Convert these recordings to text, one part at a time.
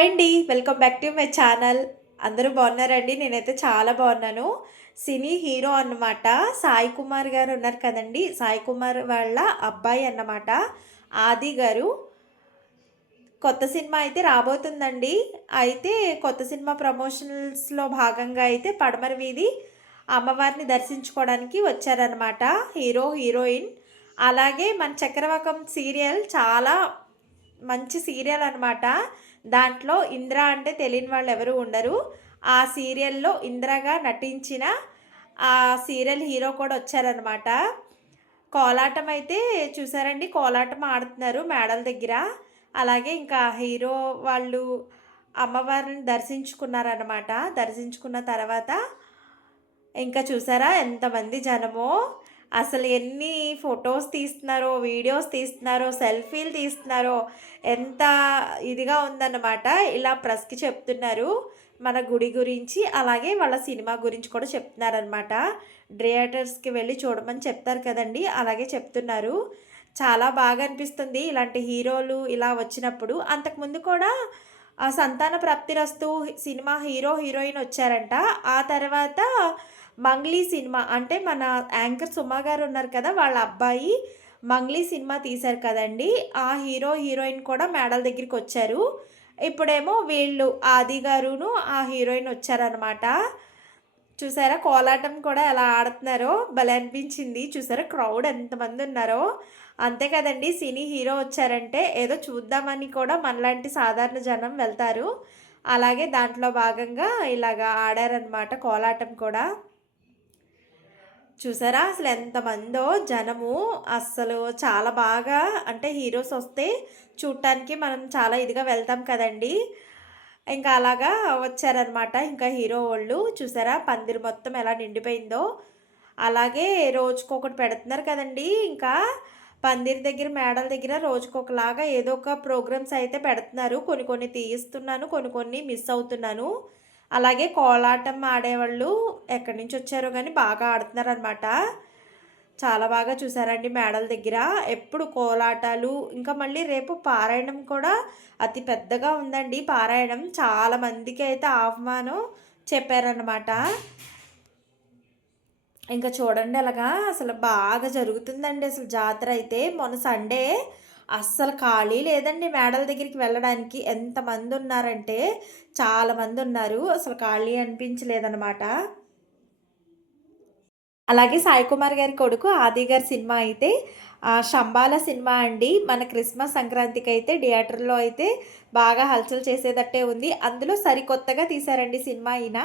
Hi అండి. Welcome back to my channel. అందరూ బాగున్నారండి? నేనైతే చాలా బాగున్నాను. సినీ హీరో అన్నమాట. సాయి కుమార్ గారు ఉన్నారు కదండి. సాయి కుమార్ వాళ్ళ అబ్బాయి అన్నమాట. ఆది గారు. కొత్త సినిమా అయితే రాబోతుందండి. అయితే కొత్త సినిమా ప్రమోషనల్స్లో భాగంగా అయితే పడమర వీధి అమ్మవారిని దర్శించుకోవడానికి వచ్చారనమాట హీరో హీరోయిన్. అలాగే మన చక్రవాకం సీరియల్ చాలా మంచి సీరియల్ అనమాట దాంట్లో ఇంద్ర అంటే తెలియని వాళ్ళు ఎవరు ఉండరు. ఆ సీరియల్లో ఇంద్రగా నటించిన ఆ సీరియల్ హీరో కూడా వచ్చారనమాట కోలాటం అయితే చూసారండి. కోలాటం ఆడుతున్నారు మేడల దగ్గర. అలాగే ఇంకా హీరో వాళ్ళు అమ్మవారిని దర్శించుకున్నారనమాట దర్శించుకున్న తర్వాత ఇంకా చూసారా ఎంతమంది జనమో? అసలు ఎన్ని ఫొటోస్ తీస్తున్నారో వీడియోస్ తీస్తున్నారో సెల్ఫీలు తీస్తున్నారో ఎంత ఇదిగా ఉందన్నమాట. ఇలా ప్రెస్కి చెప్తున్నారు. మన గుడి గురించి అలాగే వాళ్ళ సినిమా గురించి కూడా చెప్తున్నారనమాట థియేటర్స్కి వెళ్ళి చూడమని చెప్తారు కదండి అలాగే చెప్తున్నారు. చాలా బాగా అనిపిస్తుంది ఇలాంటి హీరోలు ఇలా వచ్చినప్పుడు. అంతకుముందు కూడా ఆ సంతాన ప్రాప్తిరస్తు సినిమా హీరో హీరోయిన్ వచ్చారంట. ఆ తర్వాత మంగ్లీ సినిమా అంటే మన యాంకర్ సుమా గారు ఉన్నారు కదా వాళ్ళ అబ్బాయి మంగ్లీ సినిమా తీశారు కదండి. ఆ హీరో హీరోయిన్ కూడా మేడల దగ్గరికి వచ్చారు. ఇప్పుడేమో వీళ్ళు ఆది గారును ఆ హీరోయిన్ వచ్చారనమాట చూసారా కోలాటం కూడా ఎలా ఆడుతున్నారో? భలే అనిపించింది. చూసారా క్రౌడ్ ఎంతమంది ఉన్నారో? అంతే కదండి సినీ హీరో వచ్చారంటే ఏదో చూద్దామని కూడా మనలాంటి సాధారణ జనం వెళ్తారు. అలాగే దాంట్లో భాగంగా ఇలాగా ఆడారనమాట కోలాటం కూడా. చూసారా? అసలు ఎంతమందో జనము అస్సలు చాలా బాగా అంటే హీరోస్ వస్తే చూడటానికి మనం చాలా ఇదిగా వెళ్తాం కదండి. ఇంకా అలాగా వచ్చారనమాట ఇంకా హీరో వాళ్ళు. చూసారా? పందిరి మొత్తం ఎలా నిండిపోయిందో. అలాగే రోజుకొకటి పెడుతున్నారు కదండి. ఇంకా పందిరి దగ్గర మేడల దగ్గర రోజుకొకలాగా ఏదో ఒక ప్రోగ్రామ్స్ అయితే పెడుతున్నారు. కొన్ని కొన్ని తీయిస్తున్నాను కొన్ని కొన్ని మిస్ అవుతున్నాను. అలాగే కోలాటం ఆడేవాళ్ళు ఎక్కడి నుంచి వచ్చారో కానీ బాగా ఆడుతున్నారు అనమాట చాలా బాగా చూసారండి మేడల దగ్గర. ఎప్పుడు కోలాటాలు ఇంకా మళ్ళీ రేపు పారాయణం కూడా అతి పెద్దగా ఉందండి. పారాయణం చాలా మందికి అయితే ఆహ్వానం చెప్పారనమాట ఇంకా చూడండి అలాగా అసలు బాగా జరుగుతుందండి అసలు జాతర అయితే. మొన్న సండే అస్సలు ఖాళీ లేదండి మేడల దగ్గరికి వెళ్ళడానికి. ఎంతమంది ఉన్నారంటే చాలామంది ఉన్నారు. అసలు ఖాళీ అనిపించలేదన్నమాట. అలాగే సాయి కుమార్ గారి కొడుకు ఆది గారి సినిమా అయితే శంబాల సినిమా అండి. మన క్రిస్మస్ సంక్రాంతికి అయితే థియేటర్లో అయితే బాగా హల్చల్ చేసేటట్టే ఉంది. అందులో సరికొత్తగా తీశారండి సినిమా అయినా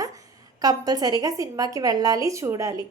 కంపల్సరీగా సినిమాకి వెళ్ళాలి చూడాలి.